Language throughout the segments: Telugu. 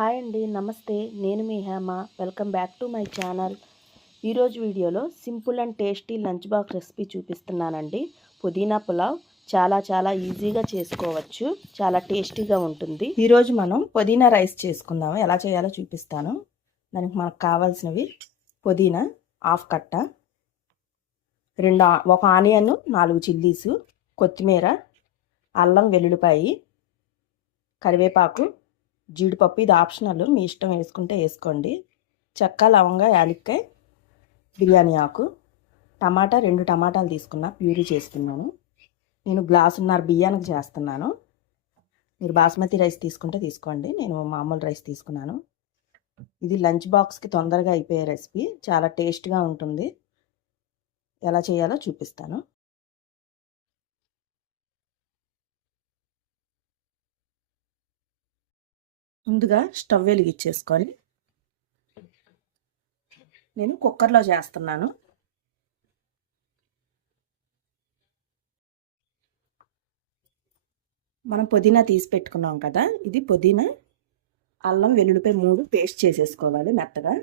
హాయ్ అండి, నమస్తే. నేను మీ Hema. Welcome back to my channel. ఈరోజు వీడియోలో simple and tasty lunch box recipe చూపిస్తున్నానండి. పుదీనా పులావ్ చాలా ఈజీగా చేసుకోవచ్చు. చాలా టేస్టీగా ఉంటుంది. ఈరోజు మనం పుదీనా రైస్ చేసుకుందాము. ఎలా చేయాలో చూపిస్తాను. దానికి మనకు కావాల్సినవి పుదీనా హాఫ్ కట్ట, ఒక ఆనియన్, 4 చిల్లీసు, కొత్తిమీర, అల్లం వెల్లుల్లిపాయి, కరివేపాకు, జీడిపప్పు. ఇది ఆప్షనల్, మీ ఇష్టం వేసుకుంటే వేసుకోండి. చెక్క, లవంగ, యాలక్కాయ, బిర్యానీ ఆకు, టమాటా. 2 టమాటాలు తీసుకున్నా, ప్యూరీ చేసుకున్నాను. నేను గ్లాసున్నర బియ్యానికి చేస్తున్నాను. మీరు బాస్మతి రైస్ తీసుకుంటే తీసుకోండి. నేను మామూలు రైస్ తీసుకున్నాను. ఇది లంచ్ బాక్స్కి తొందరగా అయిపోయే రెసిపీ. చాలా టేస్ట్గా ఉంటుంది. ఎలా చేయాలో చూపిస్తాను. ముందుగా స్టవ్ వెలిగించేసుకొని నేను కుక్కర్లో చేస్తున్నాను. మనం పుదీనా తీసి పెట్టుకున్నాం కదా, ఇది పుదీనా, అల్లం వెల్లుల్లిపాయ 3 పేస్ట్ చేసేసుకోవాలి మెత్తగా.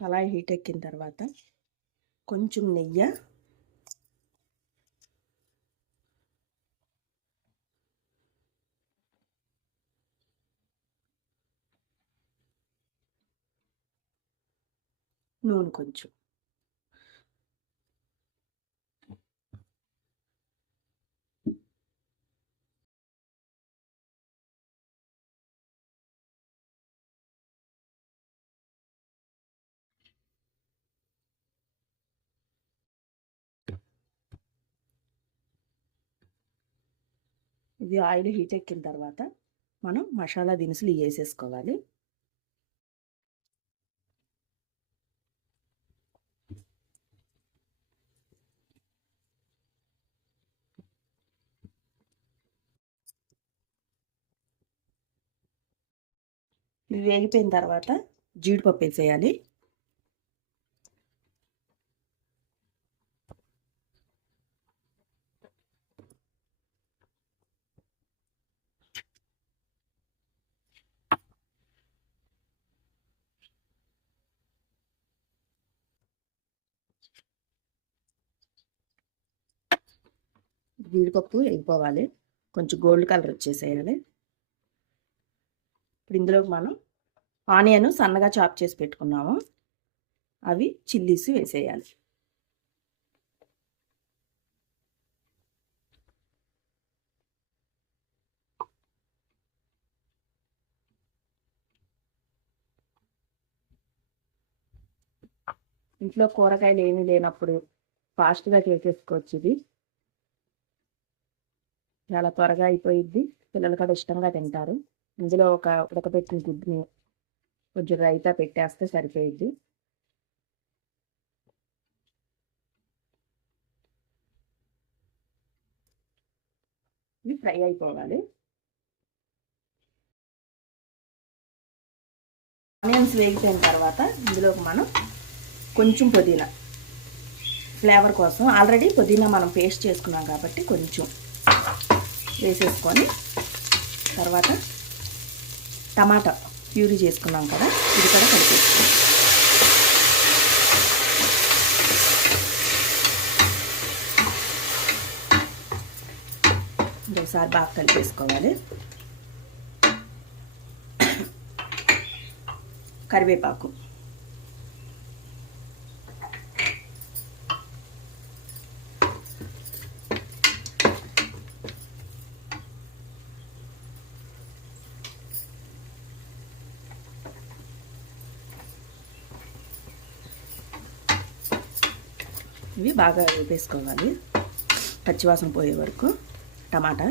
అలా హీట్ ఎక్కిన తర్వాత కొంచెం నెయ్యి, నూనె కొంచెం, ఇది ఆయిల్ హీట్ ఎక్కిన తర్వాత మనం మసాలా దినుసులు వేసేసుకోవాలి. ఇవి వేగిపోయిన తర్వాత జీడిపప్పు వేసేయాలి. జీడిపప్పు వేగిపోవాలి, కొంచెం గోల్డ్ కలర్ వచ్చేసేయాలి. ఇప్పుడు ఇందులోకి మనం ఆనియన్ సన్నగా చాప్ చేసి పెట్టుకున్నాము, అవి చిల్లీస్ వేసేయాలి. ఇంట్లో కూరగాయలు ఏమీ లేనప్పుడు ఫాస్ట్గా చేసేసుకోవచ్చు. ఇది చాలా త్వరగా అయిపోయిద్ది, పిల్లలు కూడా ఇష్టంగా తింటారు. ఇందులో ఒక ఉడకబెట్టిన గుడ్డుని కొంచెం రైతా పెట్టేస్తే సరిపోయిద్ది. ఇవి ఫ్రై అయిపోవాలి. ఆనియన్స్ వేగిపోయిన తర్వాత ఇందులోకి మనం కొంచెం పుదీనా ఫ్లేవర్ కోసం, ఆల్రెడీ పుదీనా మనం పేస్ట్ చేసుకున్నాం కాబట్టి కొంచెం వేసేసుకొని, తర్వాత టమాటా ప్యూరీ చేసుకున్నాం కదా, ఇది కూడా కలిపేసుకోవాలి. ఒకసారి బాగా కలిపేసుకోవాలి. కరివేపాకు, ఇవి బాగా వేపేసుకోవాలి పచ్చివాసన పోయే వరకు. టమాటా,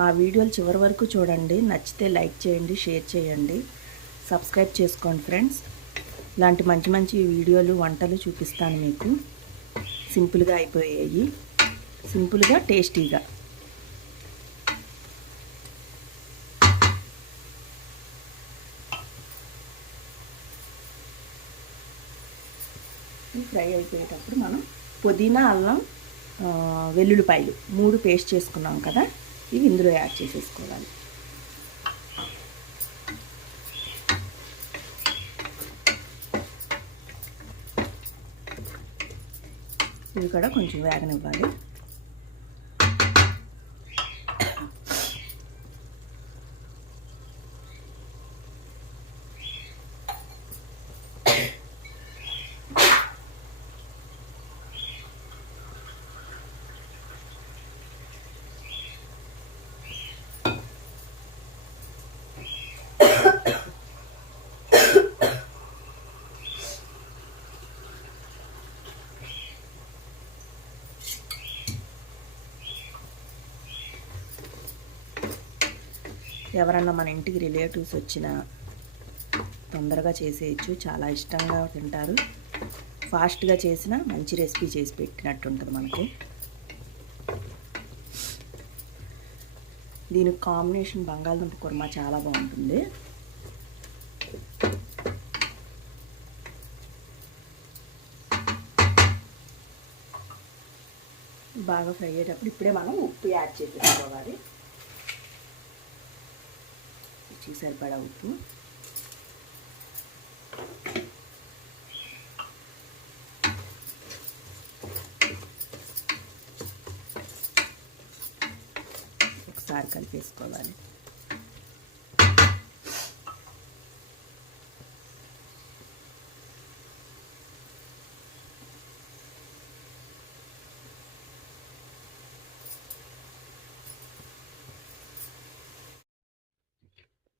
మా వీడియోలు చివరి వరకు చూడండి. నచ్చితే లైక్ చేయండి, షేర్ చేయండి, సబ్స్క్రైబ్ చేసుకోండి ఫ్రెండ్స్. ఇలాంటి మంచి మంచి వీడియోలు, వంటలు చూపిస్తాను మీకు. సింపుల్గా అయిపోయాయి, సింపుల్గా టేస్టీగా. ఫ్రై అయిపోయేటప్పుడు మనం పుదీనా, అల్లం, వెల్లుల్లిపాయలు 3 పేస్ట్ చేసుకున్నాం కదా, ఇవి ఇందులో యాడ్ చేసేసుకోవాలి. ఇవి కూడా కొంచెం వేగనివ్వాలి. ఎవరన్నా మన ఇంటికి రిలేటివ్స్ వచ్చినా తొందరగా చేసేయచ్చు, చాలా ఇష్టంగా తింటారు. ఫాస్ట్గా చేసిన మంచి రెసిపీ చేసి పెట్టినట్టు ఉంటుంది మనకి. దీనికి కాంబినేషన్ బంగాళదుంప కుర్మా చాలా బాగుంటుంది. బాగా ఫ్రై అయ్యేటప్పుడు ఇప్పుడే మనం ఉప్పు యాడ్ చేసేసుకోవాలి. సరిపడా ఉప్పు, ఒకసారి కలిపేసుకోవాలి.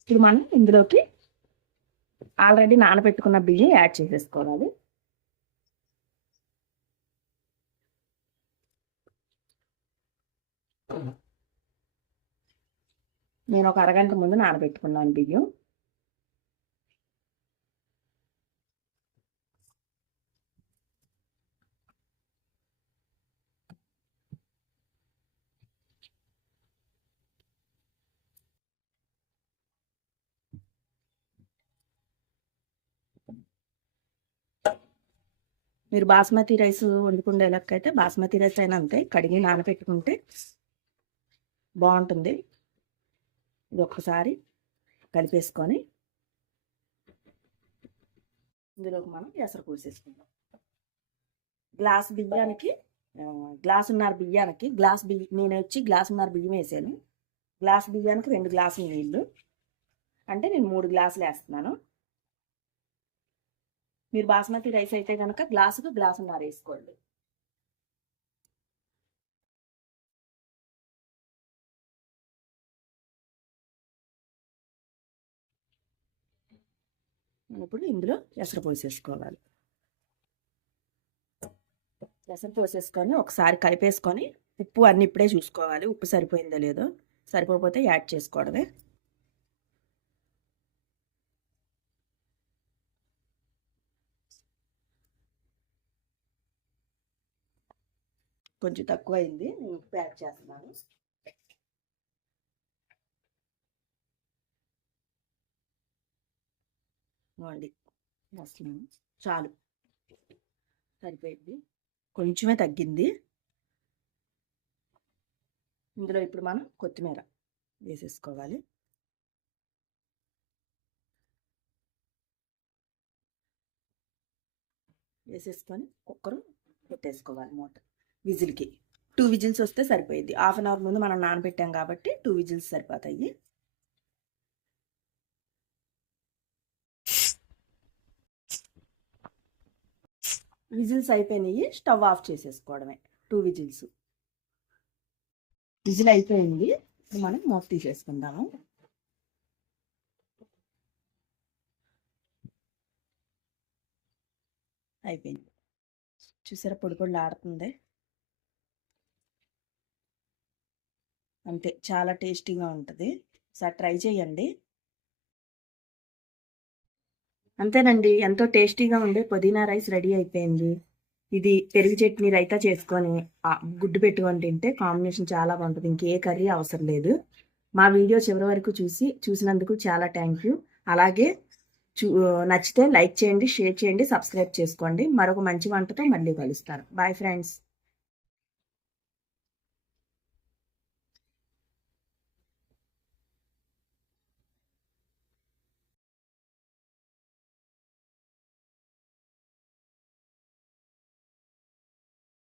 ఇప్పుడు మనం ఇందులోకి ఆల్రెడీ నానబెట్టుకున్న బియ్యం యాడ్ చేసేసుకోవాలి. నేను ఒక అరగంట ముందు నానబెట్టుకున్నాను బియ్యం. మీరు బాస్మతి రైస్ వండుకుండే లెక్కైతే బాస్మతి రైస్ అయినా అంతే, కడిగి నానబెట్టుకుంటే బాగుంటుంది. ఇది ఒక్కసారి కలిపేసుకొని ఇందులోకి మనం ఎసరు పోసేసుకుందాం. గ్లాసున్నర బియ్యానికి నేను వచ్చి గ్లాసున్నర బియ్యం వేసాను. గ్లాస్ బియ్యానికి 2 గ్లాసులు నీళ్ళు, అంటే నేను 3 గ్లాసులు వేస్తున్నాను. మీరు బాస్మతి రైస్ అయితే కనుక గ్లాసున్నర వేసుకోండి. ఇప్పుడు ఇందులో ఎసరు పోసేసుకోవాలి. ఎసరు పోసేసుకొని ఒకసారి కలిపేసుకొని ఉప్పు అన్ని ఇప్పుడే చూసుకోవాలి. ఉప్పు సరిపోయిందో లేదో, సరిపోతే యాడ్ చేసుకోవడమే. కొంచెం తక్కువ అయింది, నేను ఉప్పు యాడ్ చేస్తున్నాను. వండి వేస్తున్నాను, చాలు, సరిపోయింది. కొంచెమే తగ్గింది. ఇందులో ఇప్పుడు మనం కొత్తిమీర వేసేసుకోవాలి. వేసేసుకొని కుక్కరు పెట్టేసుకోవాలి మూత. విజిల్కి 2 విజిల్స్ వస్తే సరిపోయింది. హాఫ్ అన్ అవర్ ముందు మనం నానబెట్టాం కాబట్టి 2 విజిల్స్ సరిపోతాయి. విజిల్స్ అయిపోయినాయి, స్టవ్ ఆఫ్ చేసేసుకోవడమే. 2 విజిల్స్. విజిల్ అయిపోయింది, ఇప్పుడు మనం మూత తీసేసుకుందాము. అయిపోయింది. చూసారా పొడి పొడిలాడుతుంది. అంతే, చాలా టేస్టీగా ఉంటుంది. ఒకసారి ట్రై చేయండి. అంతేనండి, ఎంతో టేస్టీగా ఉండే పుదీనా రైస్ రెడీ అయిపోయింది. ఇది పెరుగు చట్నీ రైతా చేసుకొని గుడ్డు పెట్టుకొని తింటే కాంబినేషన్ చాలా బాగుంటుంది. ఇంకే కర్రీ అవసరం లేదు. మా వీడియో చివరి వరకు చూసినందుకు చాలా థ్యాంక్ యూ. అలాగే నచ్చితే లైక్ చేయండి, షేర్ చేయండి, సబ్స్క్రైబ్ చేసుకోండి. మరొక మంచి వంటతో మళ్ళీ కలుస్తాను. Bye friends.